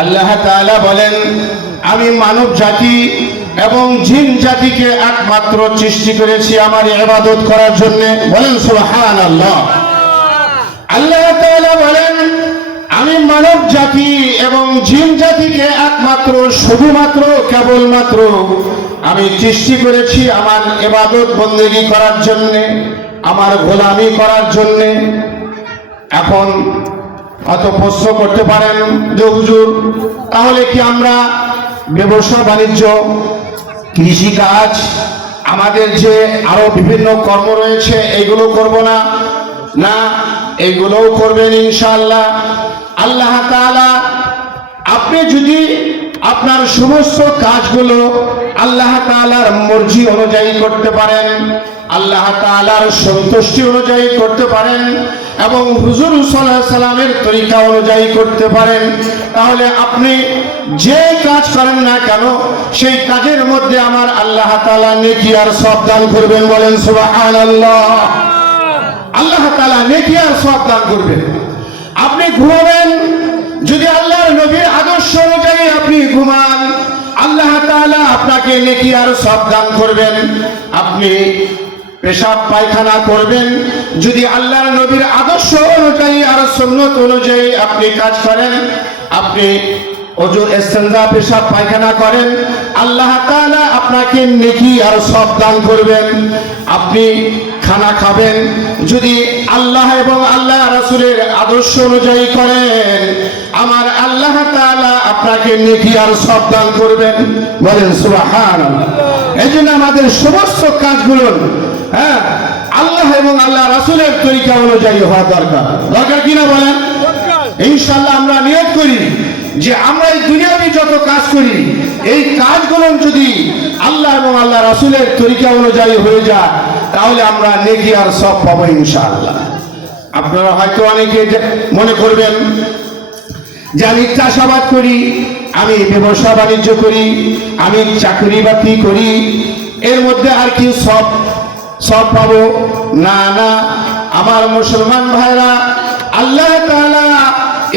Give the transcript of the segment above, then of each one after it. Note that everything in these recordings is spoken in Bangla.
আল্লাহ তাআলা বলেন, আমি মানব জাতি এবং জিন জাতিকে একমাত্র সৃষ্টি করেছি আমার ইবাদত করার জন্য। বলেন সুবহানাল্লাহ। আল্লাহ তাআলা বলেন, আমি মানব জাতি এবং জিন জাতিকে একমাত্র শুধুমাত্র কেবলমাত্র আমি সৃষ্টি করেছি আমার ইবাদত বন্দেগী করার জন্য, আমার গোলামি করার জন্য। এখন অত প্রশ্ন করতে পারেন যে হুজুর, তাহলে কি আমরা ব্যবসা বাণিজ্য, কৃষিকাজ, আমাদের যে আরো বিভিন্ন কর্ম রয়েছে এগুলো করব না? না, এগুলোও করবেন ইনশাআল্লাহ। আল্লাহ তাআলা, আপনি যদি আপনার সমস্ত কাজগুলো আল্লাহ তাআলার মর্জি অনুযায়ী করতে পারেন, আল্লাহ তাআলার সন্তুষ্টি অনুযায়ী করতে পারেন এবং হুজুর সাল্লাল্লাহু আলাইহি সাল্লামের তরিকা অনুযায়ী করতে পারেন, তাহলে আপনি যে কাজ করেন না কেন সেই কাজের মধ্যে আমার আল্লাহ তাআলা নেকি আর সওয়াব দান করবেন। বলেন সুবহানাল্লাহ। আল্লাহ তাআলা নেকি আর সওয়াব দান করবেন। আপনি ঘুমাবেন, যদি আল্লাহর নবীর আদর্শ অনুযায়ী আপনি ঘুমান, আল্লাহ তাআলা আপনাকে নেকি আর সওয়াব দান করবেন। আপনি পেশাব পায়খানা করবেন, যদি আল্লাহর নবীর আদর্শ অনুযায়ী আর সুন্নাত অনুযায়ী আপনি কাজ করেন, আপনি ওযু ইস্তেনজা পেশাব পায়খানা করেন, আল্লাহ তাআলা আপনাকে নেকি আর সওয়াব দান করবেন। আপনি খানা খাবেন, যদি আল্লাহ এবং আল্লাহ রাসূলের আদর্শ অনুযায়ী করেন, আমার আল্লাহ তাআলা আপনাকে নেকি আর সওয়াব দান করবেন। বলেন সুবহানাল্লাহ। এজন্য আমাদের সমস্ত কাজগুলো আল্লাহ এবং আল্লাহ রাসূলের তরিকা অনুযায়ী হওয়া দরকার। দরকার কিনা বলেন? ইনশাআল্লাহ আমরা নিয়ত করি যে আমরা এই দুনিয়াবি যত কাজ করি এই কাজগুলো যদি আল্লাহ এবং আল্লাহ রাসূলের তরিকা অনুযায়ী হয়ে যায়, তাহলে আমরা নেকি আর সওয়াব পাবো ইনশাআল্লাহ। আপনারা হয়তো অনেকে মনে করবেন যে আমি চাষাবাদ করি, আমি ব্যবসা বাণিজ্য করি, আমি চাকরি বাকরি করি, এর মধ্যে আর কি সব পাবো? না না, আমার মুসলমান ভাইরা, আল্লাহ তাআলা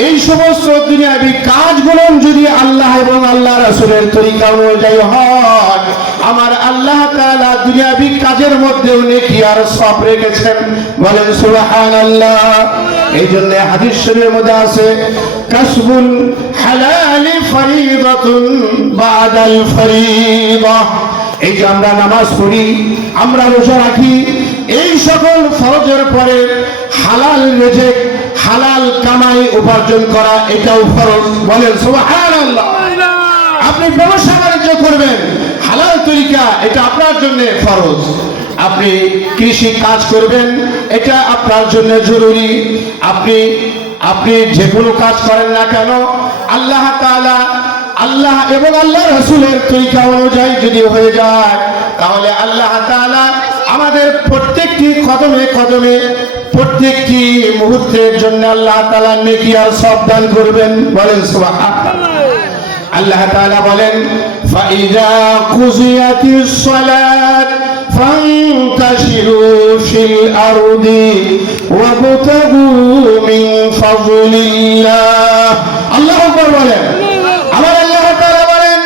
এই সমস্ত দুনিয়াবি কাজগুলো যদি আল্লাহ এবং আল্লাহ রাসূলের তরিকা অনুযায়ী হয়, আমার আল্লাহ তাআলা দুনিয়াবি কাজের মধ্যেও নেকি আর সওয়াব রেখেছেন। বলেন সুবহানাল্লাহ। এই জন্য হাদিস শরীফের মধ্যে আছে, কাসবুল হালালি ফরিদাতুন বাদাল ফরিদা। এই যে আমরা নামাজ পড়ি, আমরা রোজা রাখি, এই সকল ফরজের পরে হালাল রিজিক, হালাল কামাই উপার্জন করা এটাও ফরজ। বলেন সুবহানাল্লাহ। আপনি ব্যবসা বাণিজ্য করবেন, হালাল তরিকা, এটা আপনার জন্য ফরজ। আপনি কৃষি কাজ করবেন, এটা আপনার জন্য জরুরি। আপনি যে কোনো কাজ করেন না কেন, আল্লাহ তাআলা, আল্লাহ এবং আল্লাহ রাসূলের তরিকা অনুযায়ী যদি হয়ে যায়, তাহলে আল্লাহ তাআলা আমাদের প্রত্যেকটি কদমে কদমে, প্রত্যেকটি মুহূর্তের জন্য আল্লাহ তাআলা নেকি আর সওয়াব দান করবেন। বলেন সুবহানাল্লাহ। আল্লাহ তাআলা বলেন, ফাইযা কুযিয়াতিস সালাত ফান্তাশিরু ফিল আরদি ওয়াবতাগু মিন ফাযলিল্লাহ। আল্লাহু আকবার বলেন। আমার আল্লাহ তাআলা বলেন,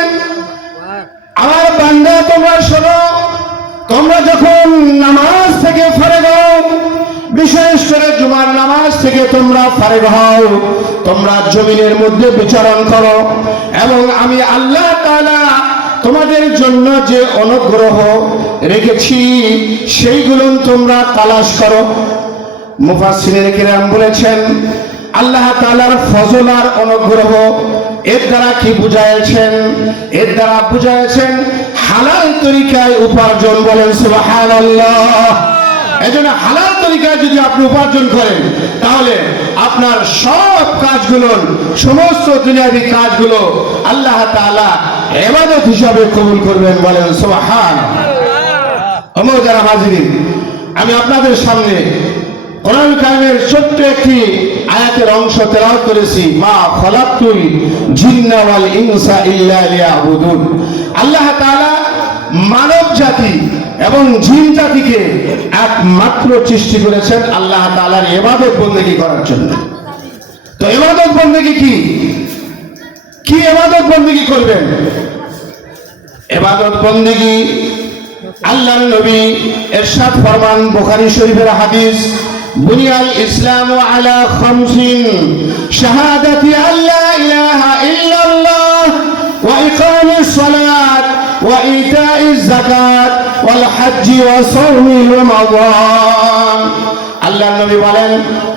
আমার বান্দা তোমরা শোনো, তোমরা যখন নামাজ থেকে ফারেগ হও, বিশেষ করে জুমার নামাজ থেকে তোমরা ফারেগ হও, তোমরা জমিনের মধ্যে বিচরণ করো এবং আমি আল্লাহ তাআলা তোমাদের জন্য যে অনুগ্রহ রেখেছি সেইগুলো তোমরা তালাশ করো। মুফাসসিরিনে কিরাম বলেছেন, আল্লাহ তাআলার ফজল আর অনুগ্রহ এর দ্বারা কি বুঝাইছেন? এর দ্বারা বুঝাইছেন হালাল তরিকায় উপার্জন। বলেন সুবহানাল্লাহ। এজন্য হালাল তরিকায় যদি আপনি উপার্জন করেন, তাহলে আপনার সব কাজগুলো, সমস্ত দুনিয়াবি কাজগুলো আল্লাহ তাআলা ইবাদত হিসাবে কবুল করবেন। বলেন সুবহানাল্লাহ। ওমর হাজিরিন, আমি আপনাদের সামনে কোরআন কারিমের ছোট্ট একটি আয়াতের অংশ তেলাওয়াত করেছি, মা খালাকতুল জিন্না ওয়াল ইনসা ইল্লা লিয়াবুদুন। আল্লাহ তাআলা মানব জাতি এবং জিন জাতিকে একমাত্র সৃষ্টি করেছেন আল্লাহ তাআলার ইবাদত বন্দেগী করার জন্য। তো ইবাদত বন্দেগী কি? কি ইবাদত বন্দেগী করবেন? ইবাদত বন্দেগী আল্লাহর নবী ইরশাদ ফরমান, বুখারী শরীফের হাদিস, বুনিয়াল ইসলামু আলা খামসিন শাহাদাতি আল্লা ইলাহা ইল্লাল্লাহ ওয়া ইকামিস সালাত ওয়া ইতাইজ যাকাত ওয়াল হজ্জি ওয়া সাওমি রমাদান। আল্লাহর নবী বলেন,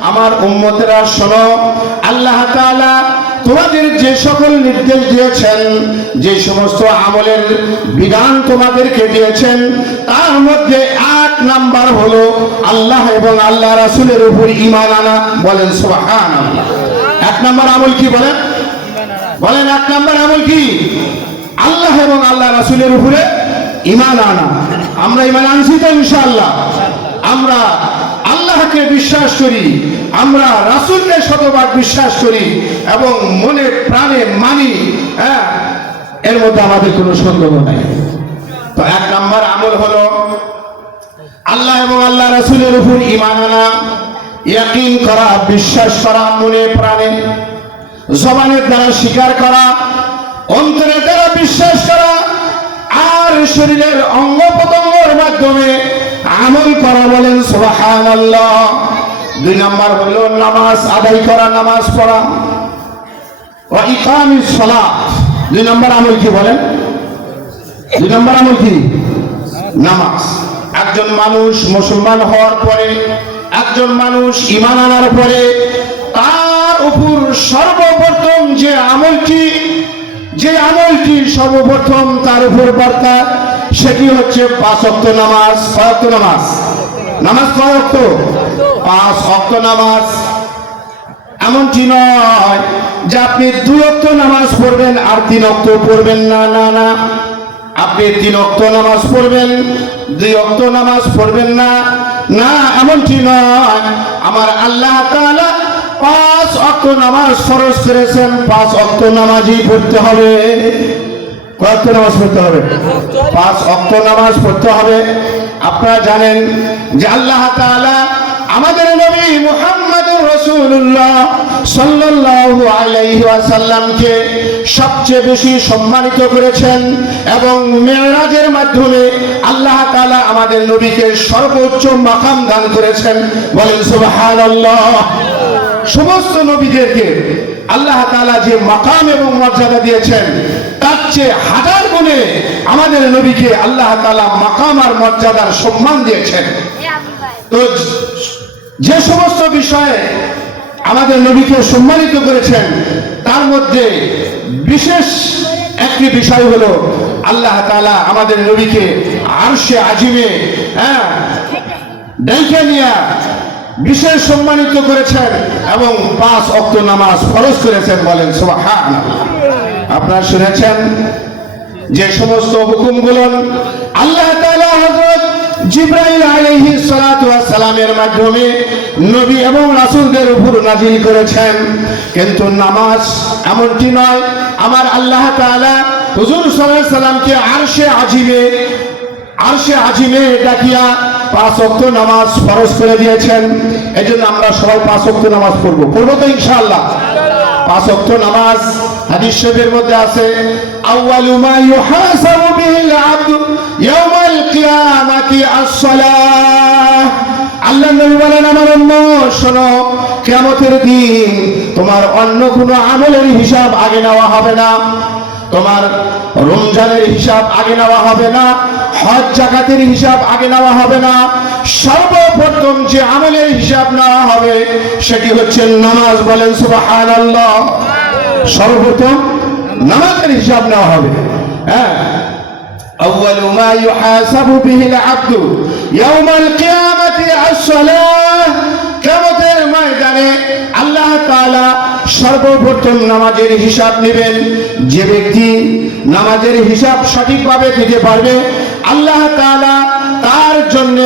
আমার উম্মতেরা শোনো, আল্লাহ তাআলা তোমাদের যে সকল নির্দেশ দিয়েছেন, যে সমস্ত আমলের বিধান তোমাদেরকে দিয়েছেন, তার মধ্যে 1 নাম্বার হলো আল্লাহ এবং আল্লাহ রাসূলের উপর ঈমান আনা। বলেন সুবহানাল্লাহ। 1 নাম্বার আমল কি বলেন? বলেন 1 নাম্বার আমল কি? আল্লাহ এবং আল্লাহ রাসূলের উপরে ঈমান আনা। আমরা ঈমান আনছি তো ইনশাআল্লাহ? আমরা আল্লাহকে বিশ্বাস করি, আমরা রাসূলকে শতভাগ বিশ্বাস করি এবং মনে প্রাণে মানি, এর মধ্যে আমাদের কোনো সন্দেহ নাই। তো 1 নাম্বার আমল হলো আল্লাহ এবং আল্লাহ রাসূলের উপর ঈমান আনা, ইয়াকিন করা, বিশ্বাস করা, মনে প্রাণে, জবানের দ্বারা স্বীকার করা, অন্তরের দ্বারা বিশ্বাস করা, আর শরীরের অঙ্গ প্রত্যঙ্গের মাধ্যমে আমল করা। বলেন সুবহানাল্লাহ। 2 নাম্বার হলো নামাজ আদায় করা, নামাজ পড়া, ওয়া ইকামিস সালাত। 2 নাম্বার আমল কি বলেন? 2 নাম্বার আমল কি? নামাজ। একজন মানুষ মুসলমান হওয়ার পরে, একজন মানুষ ঈমান আনার পরে, তার উপর সর্বপ্রথম যে আমলটি সর্বপ্রথম তার উপর বর্তায়, সেটি হচ্ছে 5 ওয়াক্ত নামাজ। কয় ওয়াক্ত নামাজ? নামাজ কয় ওয়াক্ত? 5 ওয়াক্ত নামাজ। এমনটি নয় যে আপনি 2 ওয়াক্ত নামাজ পড়বেন আর 3 ওয়াক্ত পড়বেন না, না না। আপনি 3 ওয়াক্ত নামাজ পড়বেন, 2 ওয়াক্ত নামাজ পড়বেন না, না, এমনটি নয়। আমার আল্লাহ তাআলা 5 ওয়াক্ত নামাজ ফরজ করেছেন, 5 ওয়াক্ত নামাজই পড়তে হবে। কয় ওয়াক্ত নামাজ পড়তে হবে? 5 ওয়াক্ত নামাজ পড়তে হবে। আপনারা জানেন যে আল্লাহ তাআলা আমাদের নবী মুহাম্মদুর রাসূলুল্লাহ সাল্লাল্লাহু আলাইহি ওয়াসাল্লামকে সবচেয়ে বেশি সম্মানিত করেছেন এবং মেরাজের মাধ্যমে আল্লাহ তাআলা আমাদের নবীকে সর্বোচ্চ মাকাম দান করেছেন। বলেন সুবহানাল্লাহ। সমস্ত নবীদেরকে আল্লাহ তাআলা যে মাকাম এবং মর্যাদা দিয়েছেন, তার চেয়ে 1000 গুণে আমাদের নবীকে আল্লাহ তাআলা মাকাম আর মর্যাদার সম্মান দিয়েছেন। তো যে সমস্ত বিষয়ে আমাদের নবীকে সম্মানিত করেছেন, তার মধ্যে বিশেষ একটি বিষয় হলো আল্লাহ তাআলা আমাদের নবীকে আরশে আজিমে ডেকে নিয়ে বিশেষ সম্মানিত করেছেন এবং 5 ওয়াক্ত নামাজ ফরজ করেছেন। বলেন সুবহানাল্লাহ। আপনারা শুনেছেন যে সমস্ত হুকুমগুলো আল্লাহ তাআলা হযরত জিবরাইল আলাইহিস সালাতু ওয়াস সালামের মাধ্যমে নবী এবং রাসূলদের উপর নাযিল করেছেন, কিন্তু নামাজ এমনটি নয়। আমার আল্লাহ তাআলা হুজুর সাল্লাল্লাহু আলাইহি সাল্লামকে আরশে আজিমে ডাকিয়া 5 ওয়াক্ত নামাজ ফরজ করে দিয়েছেন। এজন্য আমরা সবাই 5 ওয়াক্ত নামাজ পড়ব তো ইনশাআল্লাহ। 5 ওয়াক্ত নামাজ হাদিস শরীফের মধ্যে আছে, আউয়ালু মা ইউহাসাবু বিহিল আবদু ইয়াউমাল কিয়ামাতি আস-সালাহ। আল্লাহ নবী বলেন, আমার উম্মত শোনো, কিয়ামতের দিন তোমার অন্য কোনো আমলের হিসাব আগে নেওয়া হবে না, তোমার রমজানের হিসাব আগে নেওয়া হবে না, হজ যাকাতের হিসাব আগে নেওয়া হবে না। সর্বপ্রথম যে আমলের হিসাব নেওয়া হবে সেটি হচ্ছে নামাজ। বলেন সুবহানাল্লাহ। সর্বপ্রথম নামাজের হিসাব নেওয়া হবে। আউয়ালু মা ইউহাসাবু বিহিল আবদু ইয়াউমাল কিয়ামাতি আস-সালাহ। কিয়ামতের ময়দানে আল্লাহ তাআলা সর্বপ্রথম নামাজের হিসাব নেবেন। যে ব্যক্তি নামাজের হিসাব সঠিকভাবে দিতে পারবে, আল্লাহ তাআলা তার জন্য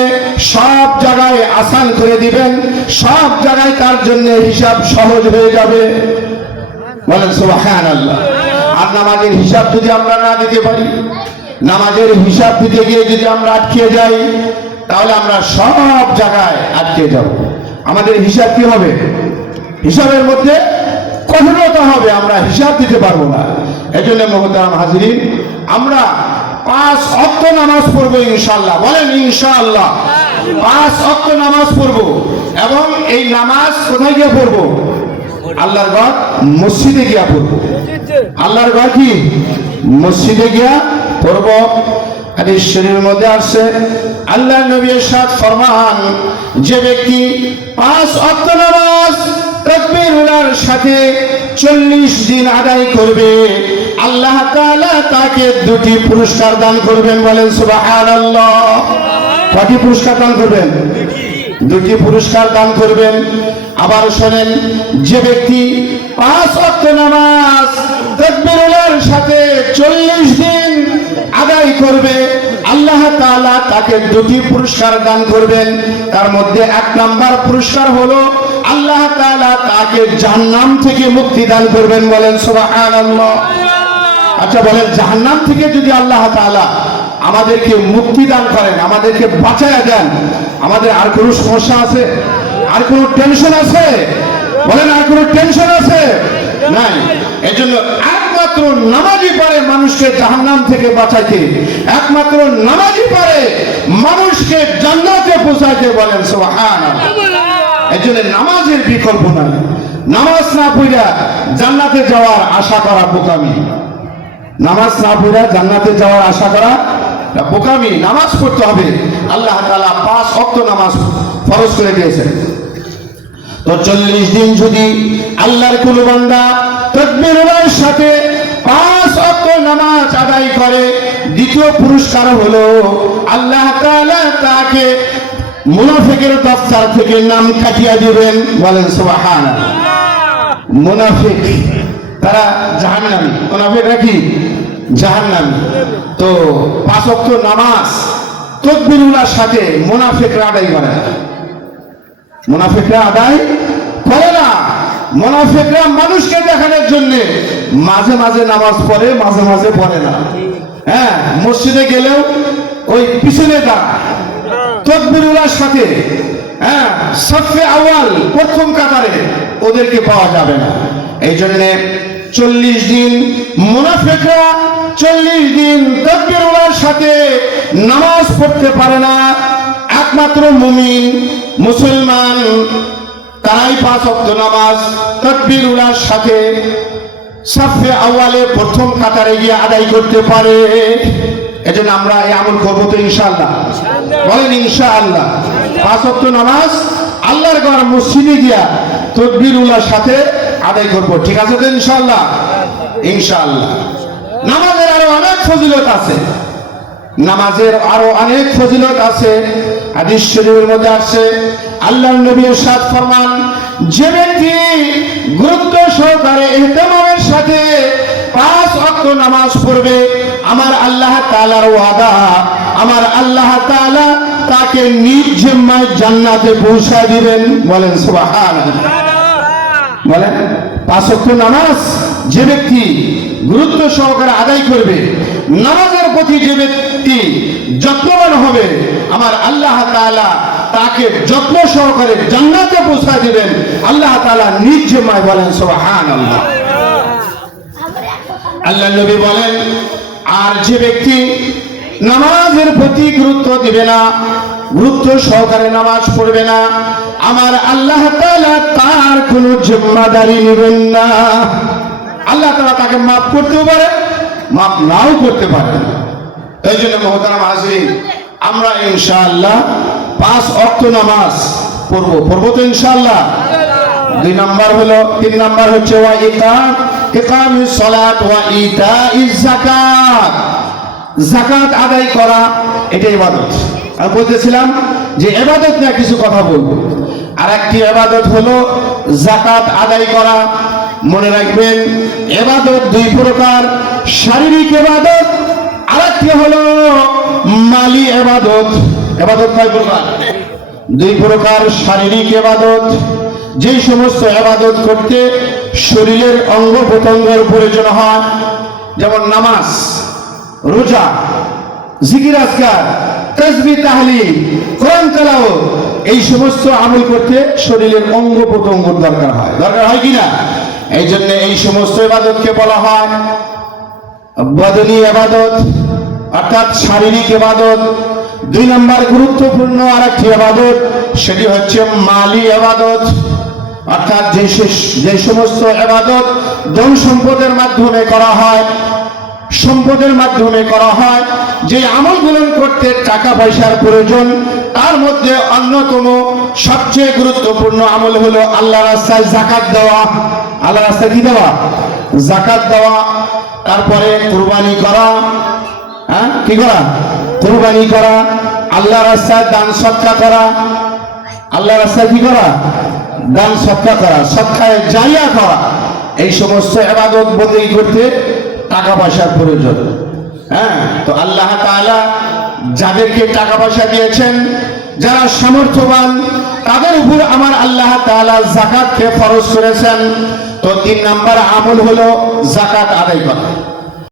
সব জায়গায় আসান করে দিবেন, সব জায়গায় তার জন্য হিসাব সহজ হয়ে যাবে। বলেন সুবহানাল্লাহ। আর নামাজের হিসাব যদি আমরা না দিতে পারি, নামাজের হিসাব দিতে গিয়ে যদি আমরা আটকে যাই, তাহলে আমরা সব জায়গায় আটকে যাব। আমাদের হিসাব কি হবে? হিসাবের মধ্যে কঠোরতা হবে, আমরা হিসাব দিতে পারবো না। এই জন্য মুহতারাম হাজিরিন, আমরা 5 ওয়াক্ত নামাজ পড়বো ইনশাআল্লাহ। বলেন ইনশাআল্লাহ 5 ওয়াক্ত নামাজ পড়বো। এবং এই নামাজ কোথায় গিয়ে পড়বো? আল্লাহর ঘর মসজিদে গিয়া পড়বো। আল্লাহর ঘর কি? মসজিদে গিয়া পড়বো। হাদিস শরীফের মধ্যে আছে, আল্লাহর নবী ইরশাদ ফরমান, যে ব্যক্তি 5 ওয়াক্ত নামাজ তাকবীরের সাথে 40 দিন আদায় করবে, আল্লাহ তাআলা তাকে 2টি পুরস্কার দান করবেন। বলেন সুবহানাল্লাহ। কয়টি পুরস্কার দান করবেন? 2টি পুরস্কার দান করবেন। আবার শোনেন, যে ব্যক্তি 5 ওয়াক্ত নামাজ তাকবীরের সাথে 40 দিন আদায় করবে, আল্লাহ তাআলা তাকে 2টি পুরস্কার দান করবেন। তার মধ্যে 1 নাম্বার পুরস্কার হলো আল্লাহ তাআলা তাকে জাহান্নাম থেকে মুক্তি দান করবেন। বলেন সুবহানাল্লাহ। আচ্ছা বলেন, জাহান্নাম থেকে যদি আল্লাহ তাআলা আমাদেরকে মুক্তি দান করেন, আমাদেরকে বাঁচায়া দেন, আমাদের আর কোনো সমস্যা আছে? আর কোনো টেনশন আছে? বলেন আর কোনো টেনশন আছে? নাই। এজন্য একমাত্র নামাজই পারে মানুষকে জাহান্নাম থেকে বাঁচাইতে, একমাত্র নামাজই পারে মানুষকে জান্নাতে পৌঁছাইতে। বলেন সুবহানাল্লাহ। এজন্য নামাজের বিকল্প নাই। নামাজ না পড়া জান্নাতে যাওয়ার আশা করা বোকামি। নামাজ না পড়া জান্নাতে যাওয়ার আশা করা বোকামি। নামাজ পড়তে হবে। আল্লাহ তাআলা 5 ওয়াক্ত নামাজ ফরজ করে দিয়েছেন। তো 40 দিন যদি আল্লাহর কোন বান্দা তাকবীরের সাথে 5 ওয়াক্ত নামাজ আদায় করে, দ্বিতীয় পুরস্কার হলো আল্লাহ তাআলা তাকে মুনাফিকের দফতর থেকে নাম কাটিয়ে দিবেন। বলেন সুবহানাল্লাহ। মুনাফিক তারা জাহান্নামী। মুনাফিকরা কি? জাহান্নামী। তো 5 ওয়াক্ত নামাজ তাকবীরের সাথে মুনাফিকরা আদায় করে না। মুনাফিকরা আদায় করে না। মুনাফিকরা মানুষকে দেখানোর জন্য মাঝে মাঝে নামাজ পড়ে, মাঝে মাঝে পড়ে না। হ্যাঁ, মসজিদে গেলেও ওই পিছনে দাঁড়ায় তাকবীরের সাথে। হ্যাঁ, সাফে আউয়াল প্রথম কাতারে ওদেরকে পাওয়া যাবে না। এই জন্য 40 দিন মুনাফিকরা 40 দিন তাকবীরের সাথে নামাজ পড়তে পারে না। একমাত্র মুমিন মুসলমান তারাই 5 ওয়াক্ত নামাজ তাকবীরের সাথে সাফে আউয়ালে প্রথম কাতারে গিয়ে আদায় করতে পারে। এজন্য আমরা এই আমল করবো তো ইনশাআল্লাহ। বলেন ইনশাআল্লাহ। 5 ওয়াক্ত নামাজ আল্লাহর ঘর মসজিদে গিয়া তাকবীরের সাথে আদায় করবো। ঠিক আছে তো ইনশাআল্লাহ? ইনশাআল্লাহ। নামাজের আরো অনেক ফজিলত আছে। নামাজের আরো অনেক ফজিলত আছে। হাদিস শরীফের মধ্যে আছে, আল্লাহর নবী ইরশাদ ফরমান, যে ব্যক্তি গুরুত্ব সহকারে ইহতিমামের সাথে 5 ওয়াক্ত নামাজ পড়বে, আমার আল্লাহ তাআলার ওয়াদা, আমার আল্লাহ তাআলা তাকে নিজ জিম্মায় জান্নাতে পৌঁছায় দিবেন। বলেন সুবহানাল্লাহ। বলেন 5 ওয়াক্ত নামাজ যে ব্যক্তি গুরুত্ব সহকারে আদায় করবে, নামাজের প্রতি যে ব্যক্তি যত্নবান হবে, আমার আল্লাহ তাআলা তাকে যত্ন সহকারে জান্নাতে পৌঁছায় দিবেন আল্লাহ তাআলা নিজ জিম্মায়। বলেন সুবহানাল্লাহ। আল্লাহ নবী বলেন, আর যে ব্যক্তি নামাজের প্রতি গুরুত্ব দিবে না, গুরুত্ব সহকারে নামাজ পড়বে না, আমার আল্লাহ তাআলা তার কোনো জিম্মাদারি নেবেন না। আল্লাহ তাআলা তাকে মাফ করতেও পারে, মাফ নাও করতে পারে। এই জন্য মুহতারাম হাজিরিন, আমরা ইনশাআল্লাহ 5 ওয়াক্ত নামাজ পড়বো তো ইনশাআল্লাহ। 2 নাম্বার হলো, 3 নাম্বার হচ্ছে ওয়া ইকামিস সালাত ওয়া ইতাইজ যাকাত। যাকাত আদায় করা এটা ইবাদত। আমি বলতেছিলাম যে ইবাদত নিয়ে কিছু কথা বলবো। আর একটি ইবাদত হলো যাকাত আদায় করা। মনে রাখবেন, ইবাদত 2 প্রকার, শারীরিক ইবাদত, আরেকটি হলো মালি ইবাদত। ইবাদত কয় প্রকার? 2 প্রকার। শারীরিক ইবাদত, যেই সমস্ত ইবাদত করতে শরীরের অঙ্গ প্রত্যঙ্গের প্রয়োজন হয়, যেমন নামাজ, রোজা, জিকির আজকার, তাসবিহ তাহলিল, কোরআন তেলাওয়াত, এই সমস্ত আমল করতে শরীরের অঙ্গ প্রত্যঙ্গের দরকার হয়। দরকার হয় কিনা? এই জন্য এই সমস্ত ইবাদতকে বলা হয় বদনী ইবাদত, অর্থাৎ শারীরিক ইবাদত। 2 নম্বর গুরুত্বপূর্ণ আরেকটি ইবাদত, সেটি হচ্ছে মালি ইবাদত, অর্থাৎ যে সমস্ত ইবাদত ধন সম্পদের মাধ্যমে করা হয়, সম্পদের মাধ্যমে করা হয়, যে আমলগুলো করতে টাকা পয়সার প্রয়োজন, তার মধ্যে অন্যতম সবচেয়ে গুরুত্বপূর্ণ আমল হলো আল্লাহর রাস্তায় যাকাত দেওয়া। আল্লাহর রাস্তায় কি দেওয়া? যাকাত দেওয়া। তারপরে কুরবানি করা, কি করা? কুরবানি করা। আল্লাহর রাস্তায় দান সদকা করা। আল্লাহর রাস্তায় কি করা? দান সদকা করা, সদকায়ে জারিয়া করা। এই সমস্ত ইবাদত বন্দী করতে টাকা পয়সার প্রয়োজন। তো আল্লাহ তাআলা যাদেরকে টাকা পয়সা দিয়েছেন, যারা সামর্থ্যবান, তাদের উপর আমার আল্লাহ তাআলা যাকাতকে ফরজ করেছেন। তো 3 নম্বর আমল হলো যাকাত আদায় করা।